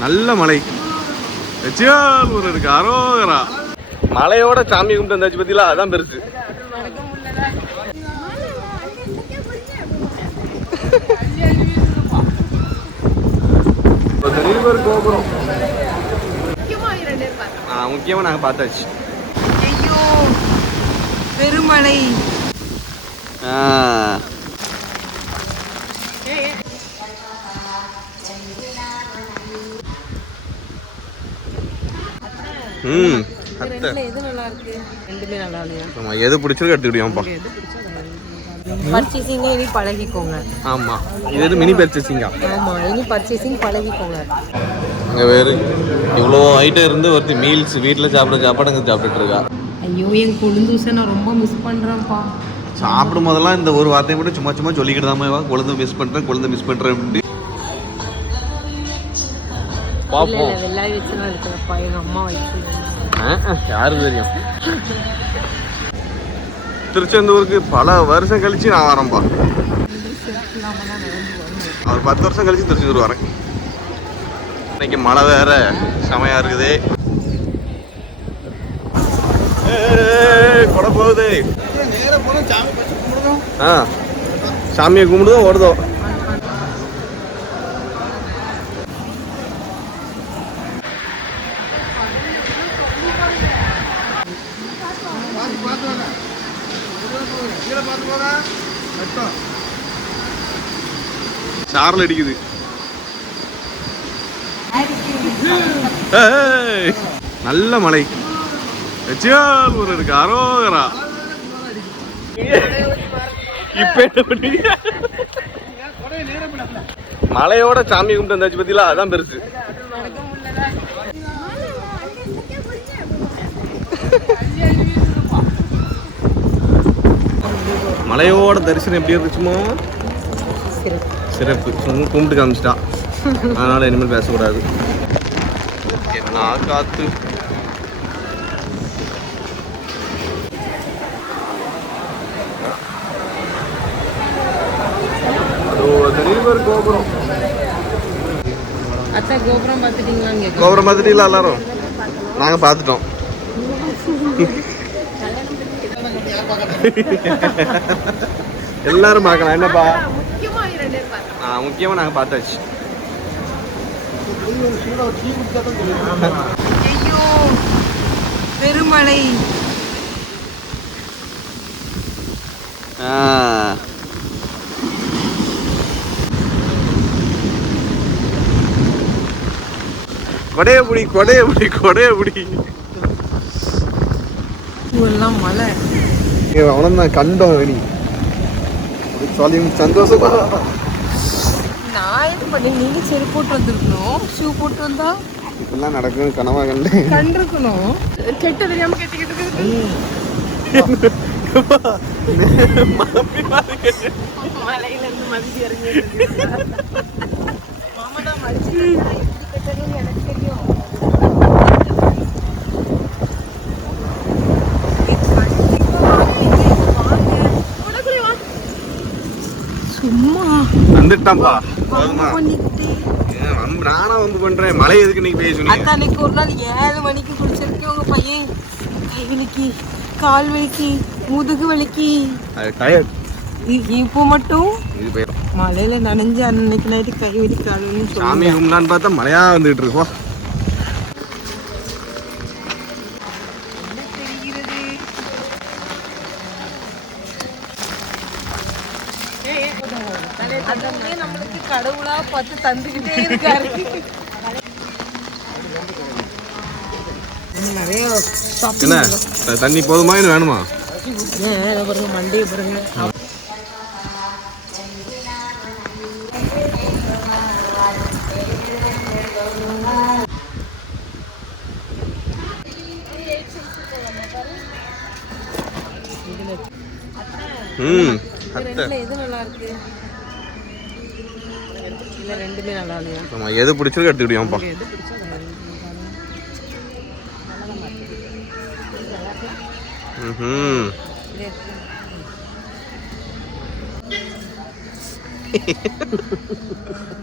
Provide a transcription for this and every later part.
நல்ல மலை. வெச்சியால் இருக்கு அரோகரா. மலையோட சாமி கும்பிட்டு வந்தாச்சு பத்தியில அதான் பெருசு. கோபுரம். முக்கியமா நாங்க பார்த்தாச்சு. ஐயோ பெருமழை. ஆ. ம். எது நல்லா இருக்கு ரெண்டுமே நல்லா இல்லையா ஆமா எது பிடிச்சிருக்கு பிடிச்சா பர்ச்சேசிங்க இனி பழகிக்கோங்க. ஆமா இது எது மினி பர்ச்சேசிங்கா ஆமா இனி பர்ச்சேசிங் பழகிக்கோங்க. அங்க வேறு இவ்வளோ ஐட்டம் இருந்து ஒருத்தி மீல்ஸ் வீட்டில் சாப்பிட சாப்பாடு அங்கே சாப்பிட்டுட்டு இருக்கா ஐயோ என் கொழுந்தூசை நான் ரொம்ப மிஸ் பண்றேன்ப்பா. சாப்பிடும் போதெல்லாம் இந்த ஒரு வார்த்தையை மட்டும் சும்மா சும்மா சொல்லிக்கிட்டு தான் குழந்தை மிஸ் பண்றேன் குழந்தை மிஸ் இல்ல பார்ப்போம் யாருக்கு தெரியும்? திருச்செந்தூருக்கு பல வருஷம் கழிச்சு நான் வரேன்ப்பா ஒரு பத்து வருஷம் கழிச்சு திருச்செந்தூர் வரேன். இன்னைக்கு மழை வேற செமையா இருக்குது. கொடை போகுது ஆ சாமியை கும்பிடுதோ ஓடுதோ? சாரல் அடிக்குது. நல்ல மலை. ஒரு இருக்கு அரோகரா. இப்ப மலையோட சாமி கும்பிட்டு வந்தாச்சு பத்தியில அதான் பெருசு. மலையோட தரிசனம் எப்படி இருந்துச்சுமோ? சிறப்பு. கும்பிட்டு காமிச்சிட்டா. அதனால இனிமேல் பேசக்கூடாது. என்ன காத்து. கோபுரம். அத்தா கோபுரம் பார்த்துட்டீங்களா எல்லாரும்? நாங்க பார்த்துட்டோம். எல்லாரும் பார்க்கலாம். என்னப்பா? ஆ முக்கியமா நாங்க பார்த்தாச்சு. ஐயோ பெருமழை. ஆ. கொடைய புடி கொடைய புடி கொடைய புடி. எல்லாம் மழை. அவனதான் கண்டோம் நீ சொல்லி சந்தோஷமா நான் என்ன பண்ணேன் நீங்க செருப்பு போட்டு வந்திருக்கணும். ஷூ போட்டு வந்தா? இப்பெல்லாம் நடக்கும் கனவா கண்டேன் கண்டிருக்கணும். கெட்ட தெரியாம கெட்டிக்கிட்டு மலையில இருந்து மதிச்சு இறங்கி மாமா மடிச்சு கெட்டதுன்னு எனக்கு தெரியும் சும்மா வந்துட்டான்பா போதுமா நானா வந்து பண்றேன். மழை எதுக்கு நீங்க பேச சொன்னீங்க? அதான் அன்னைக்கு ஒரு நாள் ஏழு மணிக்கு குளிச்சிருக்கேன் உங்க பையன். கை வலிக்கு கால் வலிக்கு முதுகு வலிக்கு. டயர்ட் இப்போ மட்டும்? மழையில நனைஞ்சு அன்னைக்கு நைட்டு கை வலி கால் சாமி கும்பலான்னு பார்த்தா மழையா வந்துட்டு இருக்கோம் அதுவே நம்மளுக்கு கடவுளா பார்த்து தந்துகிட்டே இருக்காரு. நிறைய என்ன? தண்ணி போதுமா? இன்னும் வேணுமா? பாருங்க மண்டையை பாருங்க. ம். ரெண்டுல எது பிடிச்சிருக்கு எடுங்க. ம்.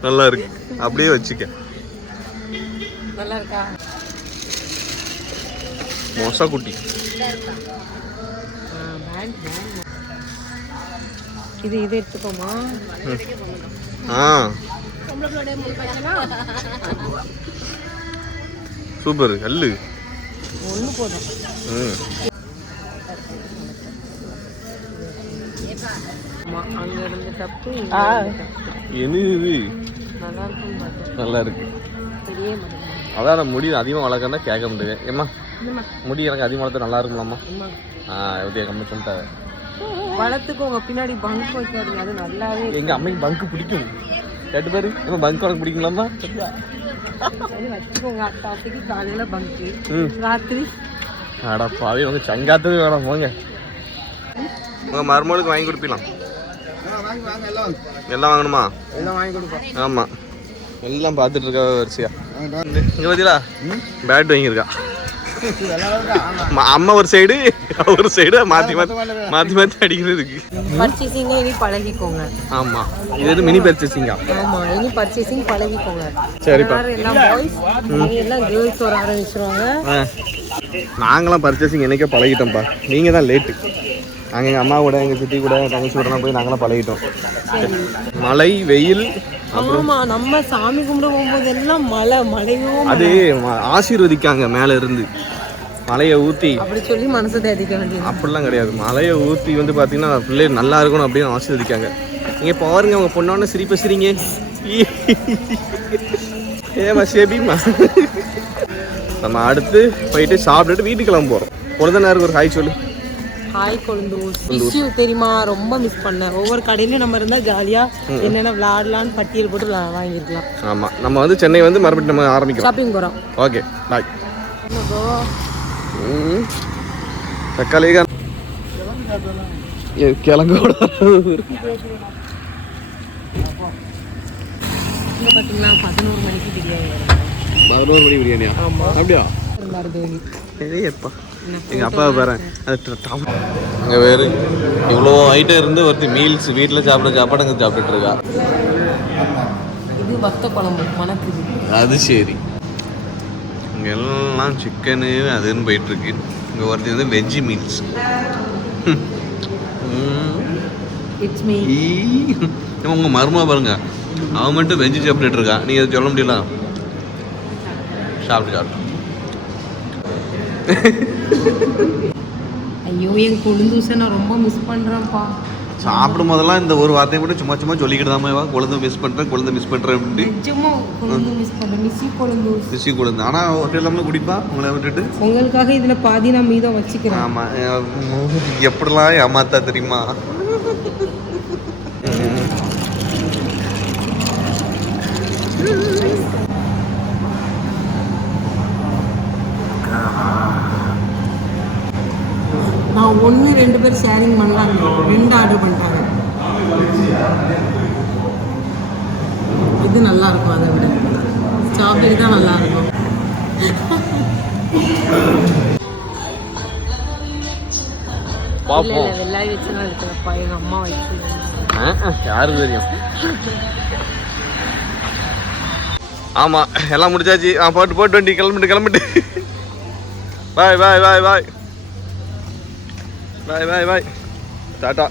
நல்லா இருக்கு அப்படியே வச்சுக்க. நல்லா இருக்கா மொசா குட்டி. இது இது எடுத்துக்கோமா? ஆ. சூப்பர் கல்லு. ஒன்று போதும். நல்லா இருக்கு. அதான் நான் முடி அதிகமாக வளர்க்கறதா கேட்க முடியுது. ஏம்மா? முடி எனக்கு அதிகமாக வளர்த்தா நல்லா இருக்கும்லாம்மா? ஆ எப்படியா கம்மி சொல்லிட்டாங்க. வளர்த்துக்கோங்க பின்னாடி பங்க் வைக்காதீங்க. அது நல்லாவே எங்க அம்மைக்கு பங்கு பிடிக்கும். கேட்டு பாரு ஏமா பங்க் உனக்கு பிடிக்குங்களாம்மா? அது வச்சுக்கோங்க. அத்தாத்துக்கு காலையில பங்கு ராத்திரி. அடா பாவி உங்க சங்காத்தது வேணாம். போங்க உங்க மருமகளுக்கு வாங்கி கொடுப்பீலாம் எல்லாம் வாங்கணுமா? எல்லாம் வாங்கி கொடுப்போம் ஆமா. எல்லாம் பார்த்துட்டு இருக்கா வரிசையா. இங்க பாத்தீங்களா? பேட் வாங்கியிருக்கா. அம்மா ஒரு சைடு ஒரு சைடு மாத்தி மாத்தி மாத்தி மாத்தி அடிக்கிறதுக்கு பர்ச்சேசிங்க இனி பழகிக்கோங்க. ஆமா. இது எது மினி பர்ச்சேசிங்கா ஆமா இனி பர்ச்சேசிங் பழகிக்கோங்க. சரிப்பா எல்லாரும் எல்லாம் பாய்ஸ் எல்லாம் கேர்ள்ஸ் வர ஆரம்பிச்சிருவாங்க. நாங்களாம் பர்ச்சேசிங் என்னைக்கே பழகிட்டோம்ப்பா. நீங்க தான் லேட்டு நாங்கள் எங்கள் அம்மா கூட எங்கள் சித்தி கூட தங்கச்சி கூடலாம் போய் நாங்களாம் பழகிட்டோம். சரி. மழை வெயில் ஆமா நம்ம சாமி கும்பிட போகும்போது எல்லாம் மழை மழையும் அது ஆசீர்வதிக்காங்க மேலே இருந்து. மலையை ஊற்றி அப்படி சொல்லி மனசை தேதிக்க வேண்டியது. அப்படிலாம் கிடையாது. மலையை ஊற்றி வந்து பார்த்தீங்கன்னா பிள்ளை நல்லா இருக்கணும் அப்படின்னு ஆசீர்வதிக்காங்க. நீங்கள் பாருங்க உங்கள் பொண்ணோட சிரிப்பை சிரிங்க. ஏமா சேபிமா நம்ம அடுத்து போயிட்டு சாப்பிட்டுட்டு வீட்டுக்கு கிளம்ப போகிறோம் பொழுதுனாருக்கு ஒரு ஹாய் சொல்லு. ஹாய் கொழுந்து இஷ்யூ தெரியுமா? ரொம்ப மிஸ் பண்ணேன். ஒவ்வொரு கடையிலயும் நம்ம இருந்தா ஜாலியா என்னென்ன விளையாடலாம்னு பட்டியல் போட்டு வாங்கிருக்கலாம் ஆமாம் நம்ம வந்து சென்னை வந்து மறுபடியும் நம்ம ஆரம்பிக்கிறோம் ஷாப்பிங் போறோம். ஓகே பாய் தக்காளி கிழங்கோட பாத்தீங்களா பதினோரு மணிக்கு பிரியாணி பதினோரு மணி பிரியாணியா? ஆமா. அப்படியா? இருந்தாரு ஏப்பா எங்கள் அப்பா பாரு அங்கே வேறு. இவ்வளோ ஐட்டம் இருந்து ஒருத்தி மீல்ஸ் வீட்டில் சாப்பிட சாப்பாடு அங்கே சாப்பிட்டுட்டு இருக்கா? இது வத்த குழம்பு மணக்குது அது சரி. இங்கே எல்லாம் சிக்கனு அதுன்னு போயிட்டுருக்கு. இங்கே ஒருத்தி வந்து வெஜ்ஜி மீல்ஸ் இட்ஸ் மீ உங்கள் மருமா பாருங்க. அவன் மட்டும் வெஜ்ஜி சாப்பிட்டுட்டு இருக்கா. நீ அதை சொல்ல முடியல சாப்பிட்டு சாப்பிட்டு ஐயோ என் கொழுந்தூசை நான் ரொம்ப மிஸ் பண்றேன்ப்பா. சாப்பிடும் போதெல்லாம் இந்த ஒரு வார்த்தையை கூட சும்மா சும்மா சொல்லிக்கிட்டு தான் குழந்தை மிஸ் பண்ணுறேன் குழந்தை மிஸ் பண்ணுறேன் அப்படின்ட்டு நிஜமா கொழுந்து மிஸ் பண்றேன். மிஸ்ஸி கொழுந்தூஸ். ரிஷி குழந்தை. ஆனால் ஹோட்டல் இல்லாமல் குடிப்பா? உங்களை விட்டுட்டு? உங்களுக்காக இதுல பாதி நான் மீதம் வச்சுக்கிறேன். ஆமாம் எப்படிலாம் ஏமாத்தா தெரியுமா? நான் ஒன்று ரெண்டு பேர் ஷேரிங் பண்ணலாம். ரெண்டு ஆர்டர் பண்ணிட்டாங்க. இது நல்லா இருக்கும் அதை விட. ஸ்ட்ராபெரி தான் நல்லா இருக்கும். இல்ல வெள்ளாய் இருக்கிறப்பா எங்க அம்மா வைக்கல யாருக்கு தெரியும்? ஆமாம் எல்லாம் முடிச்சாச்சு. ஆ போட்டு போட்டு வண்டி கிளம்பிட்டு கிளம்பிட்டு. பாய் பாய் பாய் பாய் பாய் பாய் பாய் டாட்டா